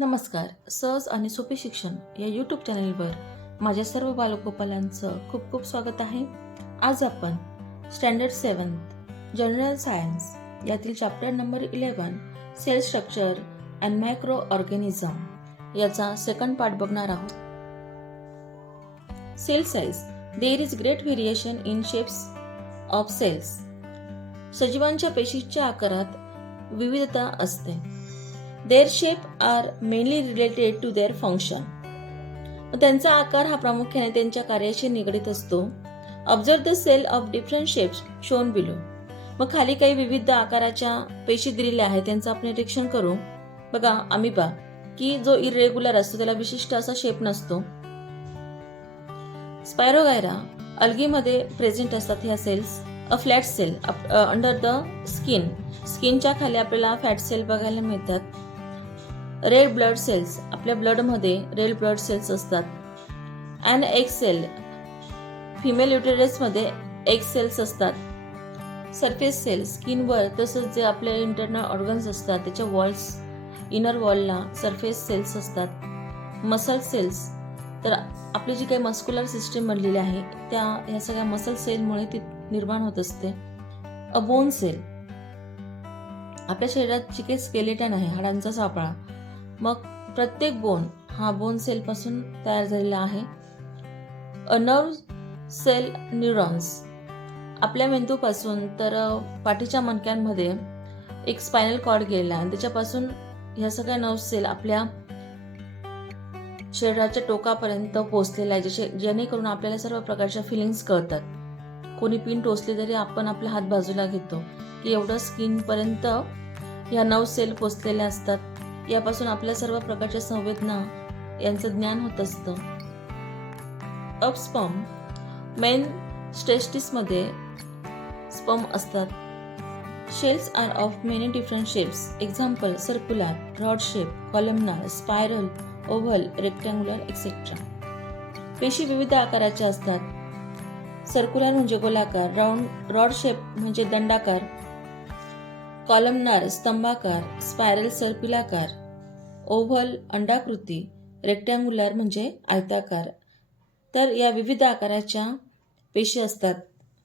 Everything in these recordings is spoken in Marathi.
नमस्कार. सहज आणि सोपे शिक्षण या यूट्यूब चॅनलवर माझ्या सर्व बालगोपालांचं खूप खूप स्वागत आहे. आज आपण स्टँडर्ड 7 जनरल सायन्स यातील chapter number 11 cell structure and micro organism याचा सेकंड पार्ट बघणार आहोत. Cell size. There is great variation in shapes of cells. सजीवांच्या पेशीच्या आकारात विविधता असते. Their shape are mainly related to their function. त्यांचा आकार हा प्रामुख्याने त्यांच्या कार्याशी निगडित असतो. Observe the cell of different shapes shown below. मग खाली काही विविध आकाराच्या पेशी दिलेल्या आहेत, त्यांचं आपण निरीक्षण करू. बघा अमिबा की जो इरेग्युलर असतो, त्याला विशिष्ट असा शेप नसतो. स्पायरोगायरा अल्गीमध्ये प्रेझेंट असतात ह्या cells. A flat cell under the स्किनच्या खाली आपल्याला फॅट सेल बघायला मिळतात. रेड ब्लड सेल्स आपल्या ब्लडमध्ये रेड ब्लड सेल्स असतात. अँड एग सेल फिमेल युटेरसमध्ये एग सेल्स असतात. सरफेस सेल स्किनवर तसंच जे आपले इंटरनल ऑर्गन्स असतात त्याच्या वॉल्स इनर वॉलला सरफेस सेल्स असतात. मसल सेल्स तर आपली जी काही मस्क्युलर सिस्टीम बनलेली आहे त्या ह्या सगळ्या मसल सेलमुळे ती निर्माण होत असते. अ बोन सेल आपल्या शरीरात जी काही स्केलेटन आहे हाडांचा सापळा, मग प्रत्येक बोन हा बोन सेल पासून तयार झालेला आहे. अ नर्व सेल न्यूरॉन्स आपल्या मेंदूपासून तर पाठीच्या मणक्यांमध्ये एक स्पायनल कॉर्ड गेलेला आहे, त्याच्यापासून ह्या सगळ्या नर्व सेल आपल्या शरीराच्या टोकापर्यंत पोहोचलेला आहे, जेणेकरून आपल्याला सर्व प्रकारच्या फिलिंग्स कळतात. कोणी पिन टोचली तरी आपण आपला हात बाजूला घेतो की एवढं स्किनपर्यंत ह्या नर्व सेल पोचलेल्या असतात. यापासून आपल्या सर्व प्रकारच्या संवेदना यांचं ज्ञान होत असतं. स्पर्म मेन टेस्टिसमध्ये स्पर्म असतात. Cells are of many different shapes. Example circular, rod shape, columnar, spiral, oval, rectangular etcetera. पेशी विविध आकाराच्या असतात. सर्क्युलर म्हणजे गोलाकार, राऊंड रॉड शेप म्हणजे दंडाकार, कॉलमनार स्तंभाकार, स्पायरल सर्पिलाकार, ओव्हल अंडाकृती, रेक्टँग्युलर म्हणजे आयताकार. तर या विविध आकाराच्या पेशी असतात.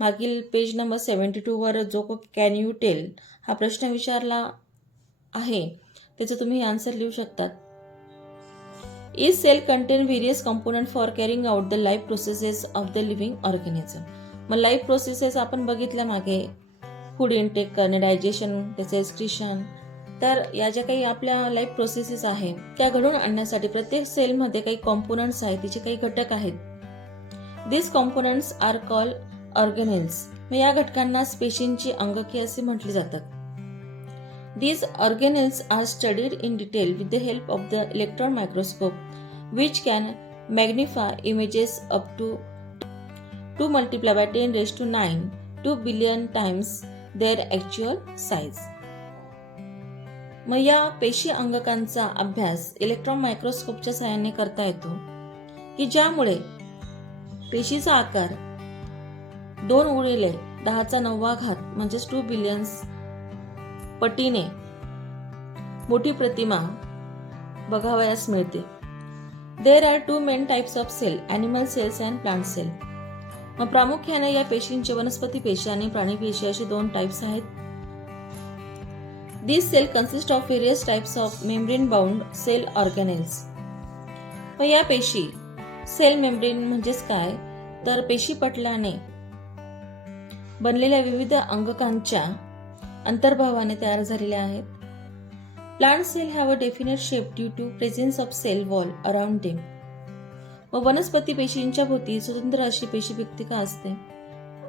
मागील पेज नंबर 72 वर जो कॅन यू टेल हा प्रश्न विचारला आहे त्याचं तुम्ही आन्सर लिहू शकतात. Each cell contain various components for carrying out the life processes of the living organism. मग लाईफ प्रोसेसेस आपण बघितल्या मागे, फूड इनटेक करणे, डायजेशन, त्याचे एक्सक्रिशन. तर या ज्या काही आपल्या लाईफ प्रोसेसेस आहेत त्या घडून आणण्यासाठी प्रत्येक सेलमध्ये काही कॉम्पोनंट्स आहेत, तिचे काही घटक आहेत. दिस कॉम्पोनंट्स आर कॉल्ड ऑर्गेनेल्स. मग या घटकांना पेशींची अंगके असे म्हटले जातात. These organelles are studied in detail with the help of the electron microscope, which can magnify images up to 2 multiplied by 10 raised to 9 2 billion times their actual size. मग या पेशी अंगकांचा अभ्यास इलेक्ट्रॉन मायक्रोस्कोपच्या सहाय्याने करता येतो की ज्यामुळे पेशीचा आकार 2×10⁹ म्हणजेच 2 बिलियन पटीने मोठी प्रतिमा बघावयास मिळते. There are 2 main types of cell, animal cells and plant cell. मग प्रामुख्याने या पेशींचे वनस्पती पेशी आणि प्राणी पेशी असे 2 टाइप्स आहेत. This cell consist of various types of membrane bound cell organelles. मग या पेशी सेल मेम्ब्रेन म्हणजेच काय तर पेशीपटलाने बनलेल्या विविध अंगकांच्या अंतर्भावाने तयार झालेल्या आहेत. Plant cell have a definite shape due to presence of cell wall around them. मग वनस्पती पेशींच्या भोवती स्वतंत्र अशी पेशीभित्तिका असते,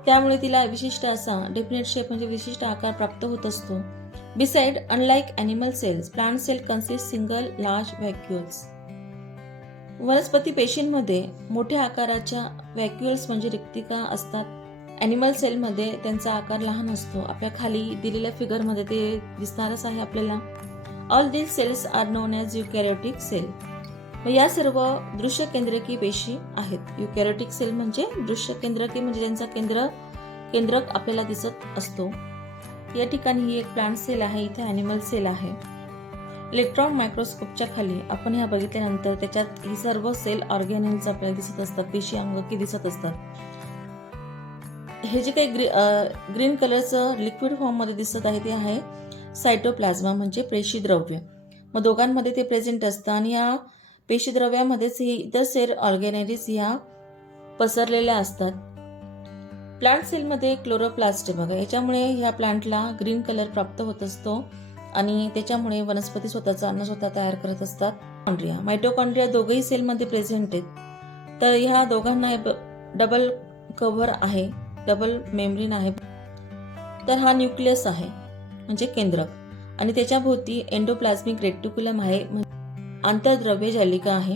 त्यामुळे तिला विशिष्ट असा डेफिनेट शेप म्हणजे विशिष्ट आकार प्राप्त होत असतो. Beside unlike animal cells, plant cell consist single large vacuoles. वनस्पती पेशींमध्ये मोठ्या आकाराच्या व्हॅक्युल्स म्हणजे रिक्तिका असतात. ॲनिमल सेलमध्ये त्यांचा आकार लहान असतो. आपल्या खाली दिलेल्या फिगरमध्ये ते दिसणारच आहे आपल्याला. All these cells are known as eukaryotic cell. या सर्व दृश्य केंद्रकी पेशी आहेत. युकॅरियोटिक सेल म्हणजे दृश्य केंद्रकी म्हणजे त्यांचा केंद्रक आपल्याला दिसत असतो. या ठिकाणी ही एक प्लांट सेल आहे, इथे ॲनिमल सेल आहे. इलेक्ट्रॉन मायक्रोस्कोपच्या खाली आपण ह्या बघितल्यानंतर त्याच्यात ही सर्व सेल ऑर्गॅनेल्स आपल्याला दिसत असतात, पेशी अंगके दिसत असतात. हे जे काही ग्रीन कलरचं लिक्विड फॉर्ममध्ये दिसत आहे ते आहे सायटोप्लाझ्मा म्हणजे पेशीद्रव्य. मग दोघांमध्ये ते प्रेझेंट असतं आणि या पेशीद्रव्यामध्येच ही इतर सेल ऑर्गॅनेलिज ह्या पसरलेल्या असतात. प्लांट सेलमध्ये क्लोरोप्लास्ट आहे बघा, याच्यामुळे ह्या प्लांटला ग्रीन कलर प्राप्त होत असतो आणि त्याच्यामुळे वनस्पती स्वतःचं अन्न स्वतः तयार करत असतात. मायटोकॉन्ड्रिया दोघंही सेलमध्ये प्रेझेंट आहेत. तर ह्या दोघांना डबल कव्हर आहे, डबल मेम्ब्रेन आहे. तर हा न्यूक्लियस आहे म्हणजे केंद्रक आणि त्याच्या भोवती एंडोप्लाझ्मिक रेटिक्युलम आहे, आंतरद्रव्य जालिका आहे.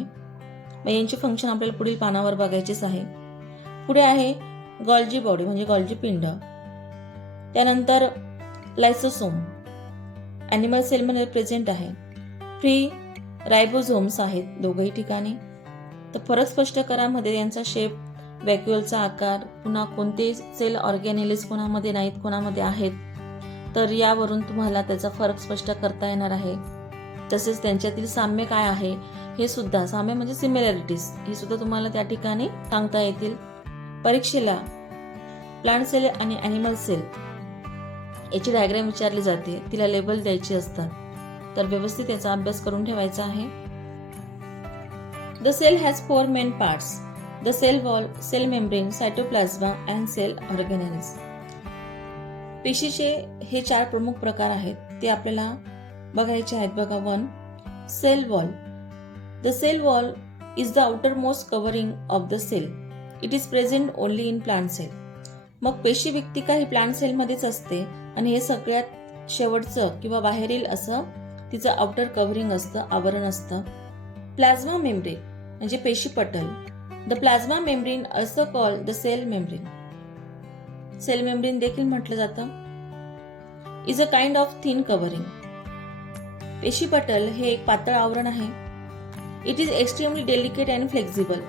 मग यांचे फंक्शन आपल्याला पुढील पानावर बघायचेच आहे. पुढे आहे गॉल्जी बॉडी म्हणजे गॉल्जी पिंड. त्यानंतर लायसोसोम ॲनिमल सेलमध्ये प्रेझेंट आहे. फ्री रायबोझोम्स आहेत दोघंही ठिकाणी. तर फरक स्पष्ट करामध्ये यांचा शेप, व्हॅक्युअलचा आकार, पुन्हा कोणते सेल ऑर्गॅनेलिज कोणामध्ये नाहीत कोणामध्ये आहेत, तर यावरून तुम्हाला त्याचा फरक स्पष्ट करता येणार आहे. तसेच त्यांच्यातील साम्य काय आहे हे सुद्धा, साम्य म्हणजे सिमिलॅरिटीज, हे सुद्धा तुम्हाला त्या ठिकाणी सांगता येतील. परीक्षेला प्लांट सेल आणि ॲनिमल सेल याची डायग्राम विचारली जाते, तिला लेबल द्यायची असतात. तर व्यवस्थित याचा अभ्यास करून ठेवायचा आहे. The cell has 4 main parts: the cell wall, cell membrane, cytoplasm and cell organelles. पेशीचे हे 4 प्रमुख प्रकार आहेत, ते आपल्याला बघायचे आहेत बघा. 1. Cell wall. The cell wall is the outer most covering of the cell. It is present only in plant cell. मग पेशी व्यक्तिका ही प्लांट सेलमध्येच असते आणि हे सगळ्यात शेवटचं किंवा बाहेरील असं तिचं आउटर कव्हरिंग असतं, आवरण असतं. प्लाझ्मा मेम्ब्रेन म्हणजे पेशी पटल. The plasma membrane also called the cell membrane. Cell membrane देखील म्हटलं जातं. Is a kind of thin covering. पेशी पटल हे एक पातळ आवरण आहे. It is extremely delicate and flexible.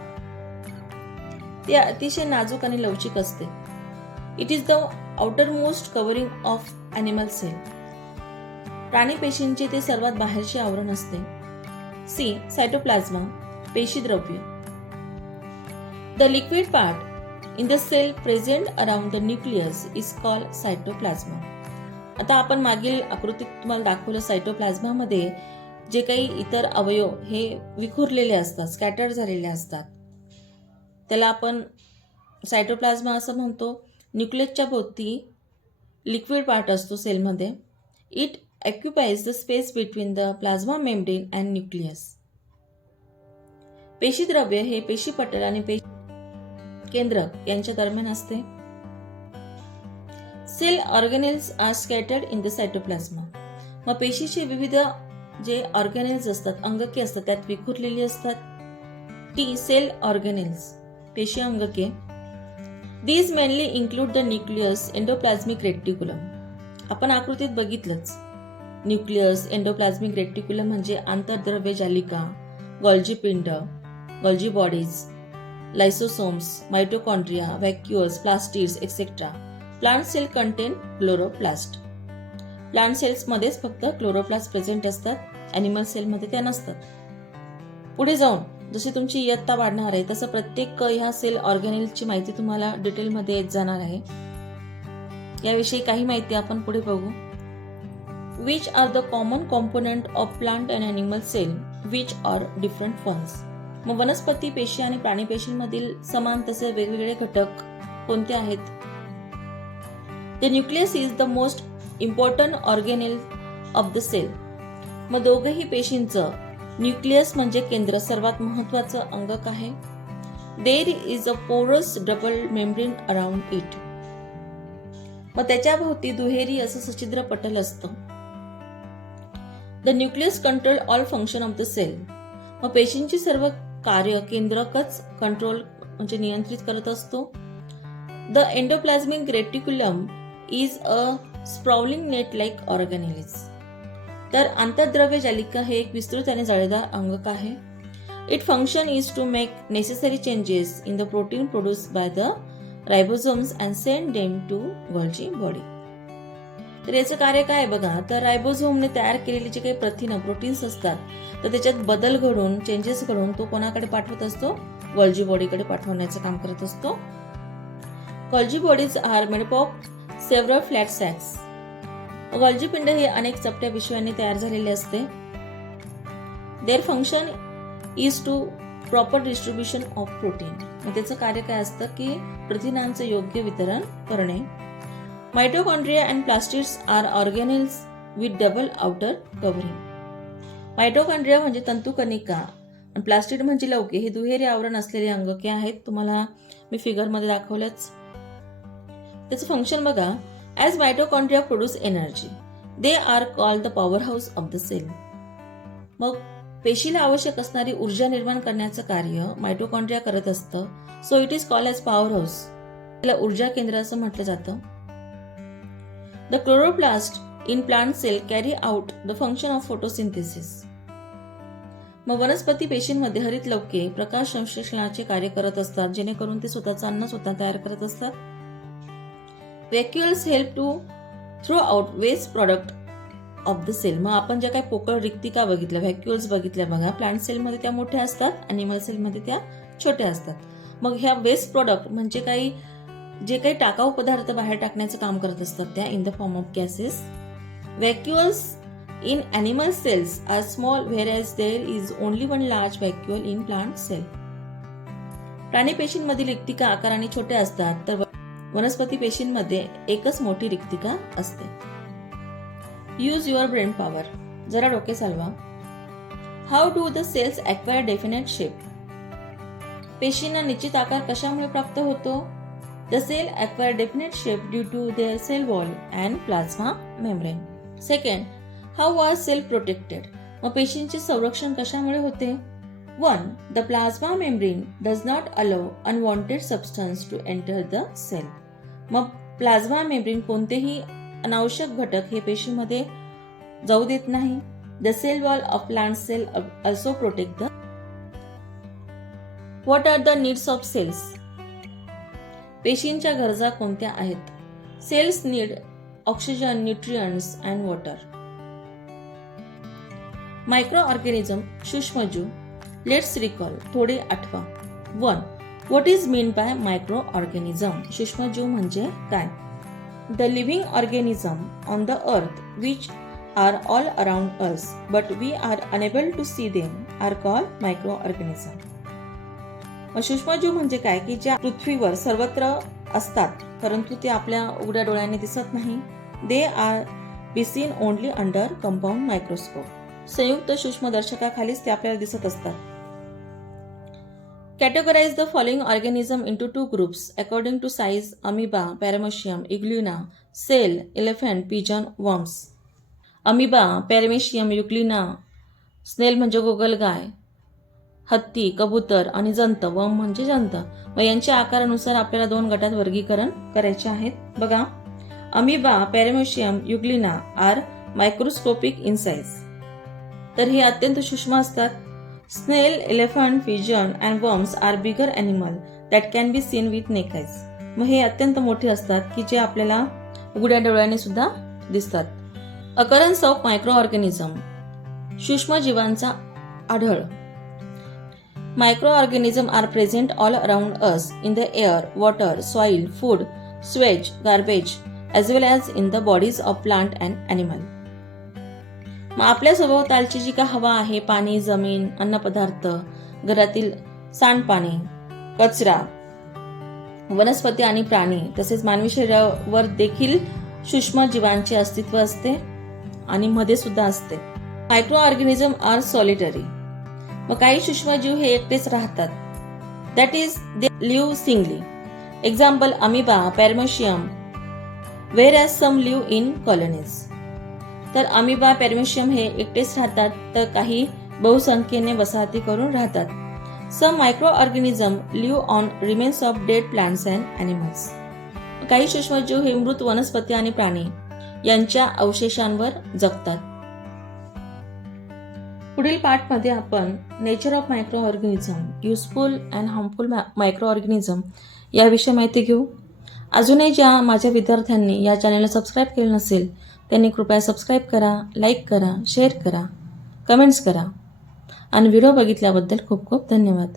ते अतिशय नाजूक आणि लवचिक असते. It is the outer most covering of animal cell. प्राणी पेशींचे ते सर्वात बाहेरचे आवरण असते. सी. सायटोप्लाझ्मा पेशीद्रव्य. The liquid part in the cell present around the nucleus is called cytoplasm. आता आपण मागील आकृतीत तुम्हाला दाखवलं, सायटोप्लाझ्मामध्ये जे काही इतर अवयव हे विखुरलेले असतात, स्कॅटर्ड झालेले असतात, त्याला आपण सायटोप्लाझ्मा असं म्हणतो. न्यूक्लियसच्या भोवती लिक्विड पार्ट असतो सेलमध्ये. It occupies the space between the plasma membrane and nucleus. पेशीद्रव्य हे पेशीपटल आणि केंद्रक यांच्या दरम्यान असते. Cell organelles are scattered in the cytoplasm. मग पेशीचे विविध जे ऑर्गॅनेल्स असतात, अंगके असतात, त्यात विखुरलेली असतात. टी. सेल ऑर्गॅनेल्स पेशी अंगके. These mainly include the nucleus, endoplasmic reticulum. आपण आकृतीत बघितलंच, न्यूक्लियस, एंडोप्लाझ्मिक रेटिक्युलम म्हणजे आंतरद्रव्य जालिका, गॉल्जी पिंड, Golgi bodies, lysosomes, mitochondria, vacuoles, plastids etcetera. Plant cell contain chloroplast. प्लांट सेल्समध्येच फक्त क्लोरोप्लास्ट प्रेझेंट असतात, ॲनिमल सेलमध्ये त्या नसतात. पुढे जाऊन जशी तुमची इयत्ता वाढणार आहे तसं प्रत्येक ह्या सेल ऑर्गॅनेलची माहिती तुम्हाला डिटेलमध्ये येत जाणार आहे. याविषयी काही माहिती आपण पुढे बघू. Which are the common component of plant and animal cell which are different forms. मग वनस्पती पेशी आणि प्राणी पेशींमधील समान तसे वेगवेगळे घटक कोणते आहेत. The nucleus is the most important organelle of the cell. मग दोघेही पेशींचं न्यूक्लियस म्हणजे केंद्र सर्वात महत्वाचं अंगक आहे. देर इज अ पोरस डबल मेम्ब्रेन अराउंड इट. मग त्याच्या भोवती दुहेरी असं सछिद्र पटल असतं. The nucleus control all function of the cell. मग पेशींची सर्व कार्य केंद्रकच कंट्रोल म्हणजे नियंत्रित करत असतो. The endoplasmic reticulum is a sprawling net like organelles. तर आंतरद्रव्य जालिका हे एक विस्तृत आणि जाळीदार अंगक आहे. It function is to make necessary changes in the protein produced by the ribosomes and send them to Golgi body. तर याचं कार्य काय आहे बघा, तर रायबोझोमने तयार केलेले जे काही प्रथिनं प्रोटीन्स असतात तर त्याच्यात बदल घडून चेंजेस घडून तो कोणाकडे पाठवत असतो, गोल्जी बॉडीकडे पाठवण्याचं काम करत असतो. Golgi bodies are made up of several flat sacs. Golgi पिंड हे अनेक चपट्या पिशव्यांनी तयार झालेले असते. Their function is to proper distribution of protein. मग त्याचं कार्य काय असतं की प्रथिनांचं योग्य वितरण करणे. Mitochondria and plastids are organelles with double outer covering. Mitochondria म्हणजे तंतुकणिका आणि प्लास्टिड म्हणजे लवके, हे दुहेरी आवरण असलेले अंगके आहेत. तुम्हाला मी फिगरमध्ये दाखवलंच. त्याचं फंक्शन बघा. As mitochondria produce energy they are called the power house of the cell. मग पेशीला आवश्यक असणारी ऊर्जा निर्माण करण्याचं कार्य मायटोकॉन्ड्रिया करत असतं. So it is called as power house. त्याला ऊर्जा केंद्र असं म्हटलं जातं. The chloroplast in plant cell carry out the function of photosynthesis. मग वनस्पती पेशींमध्ये हरित लवके प्रकाश संश्लेषणाचे कार्य करत असतात, जेणेकरून ते स्वतःचं अन्न स्वतः तयार करत असतात. Vacuoles help to throw out waste product of the cell. मग आपण ज्या काही पोकळ रिक्तिका बघितल्या, व्हॅक्युअल्स बघितल्या बघा, प्लांट सेलमध्ये त्या मोठ्या असतात, ॲनिमल सेलमध्ये त्या छोट्या असतात. मग ह्या वेस्ट प्रॉडक्ट म्हणजे काही जे काही टाकाऊ पदार्थ बाहेर टाकण्याचं काम करत असतात त्या in the form of gases. व्हॅक्युअल्स in animal cells are small whereas there is only one large vacuole in plant cell. प्राणी पेशींमधील रिक्तिका आकाराने छोट्या असतात, तर वनस्पती पेशींमध्ये एकच मोठी रिक्तिका असते. Use your brain power. जरा डोके चालवा. How do the cells acquire definite shape. पेशींना निश्चित आकार कशामुळे प्राप्त होतो? The cell acquire definite shape due to their cell wall and plasma membrane. Second, how are cell protected. मग पेशींचे संरक्षण कशामुळे होते? 1. The plasma membrane does not allow unwanted substance to enter the cell. मग प्लाझ्मा मेम्ब्रेन कोणतेही अनावश्यक घटक हे पेशीमध्ये जाऊ देत नाही. The cell wall of plant cell also protect the. What are the needs of cells? पेशींच्या गरजा कोणत्या आहेत? Cells need oxygen, nutrients and water. Micro organism, सूक्ष्मजीव. लेट्स रिकॉल, थोडे आठवा. 1. What is mean by micro organism. सूक्ष्मजीव म्हणजे काय? The living organism on the earth which are all around us but we are unable to see them are called micro organism. सूक्ष्मजीव म्हणजे काय की ज्या पृथ्वीवर सर्वत्र असतात परंतु ते आपल्या उघड्या डोळ्याने दिसत नाही. They are be seen only under compound microscope. संयुक्त सूक्ष्मदर्शकाखालीच ते आपल्याला दिसत असतात. Categorize the following organism into 2 groups according to size. Amoeba, paramecium, euglena, cell, elephant, pigeon, worms. Amoeba, paramecium, euglena, snail म्हणजे गोगलगाय, हत्ती, कबूतर आणि जंत, वर्म म्हणजे जंत. मग यांच्या आकारानुसार आपल्याला 2 गटात वर्गीकरण करायचे आहेत. बघा, amoeba, paramecium, euglena are microscopic in size. तर हे अत्यंत सूक्ष्म असतात. Snail, elephant, pigeon and worms are bigger animal that can be seen with naked eyes. मग हे अत्यंत मोठे असतात की जे आपल्याला उघड्या डोळ्याने सुद्धा दिसतात. Occurrence of micro organism. सूक्ष्मजीवांचा आढळ. Micro organism are present all around us in the air, water, soil, food, sewage, garbage as well as in the bodies of plant and animal. मग आपल्या सभोवतालची जी का हवा आहे, पाणी, जमीन, अन्नपदार्थ, घरातील सांडपाणी, कचरा, वनस्पती आणि प्राणी तसेच मानवी शरीरावर देखील सूक्ष्म जीवांचे अस्तित्व असते आणि मध्ये सुद्धा असते. Micro organism are solitary. मग काही सूक्ष्मजीव हे एकटेच राहतात. That is they live singly. Example amoeba, paramecium, whereas some live in colonies. तर अमिबा, पॅरामेशियम हे एकटेच राहतात तर काही बहुसंख्येने वसाहती करून राहतात. Some micro organism live on remains of dead plants and animals. काही सूक्ष्मजीव हे मृत वनस्पती आणि प्राणी यांच्या अवशेषांवर जगतात. पुढील पार्टमध्ये आपण nature of micro organism, useful and harmful micro organism याविषयी माहिती घेऊ. अजूनही ज्या माझ्या विद्यार्थ्यांनी या चॅनलला सबस्क्राईब केलं नसेल त्यांनी कृपया सबस्क्राईब करा, लाईक करा, शेअर करा, कमेंट्स करा आणि व्हिडिओ बघितल्याबद्दल खूप खूप धन्यवाद.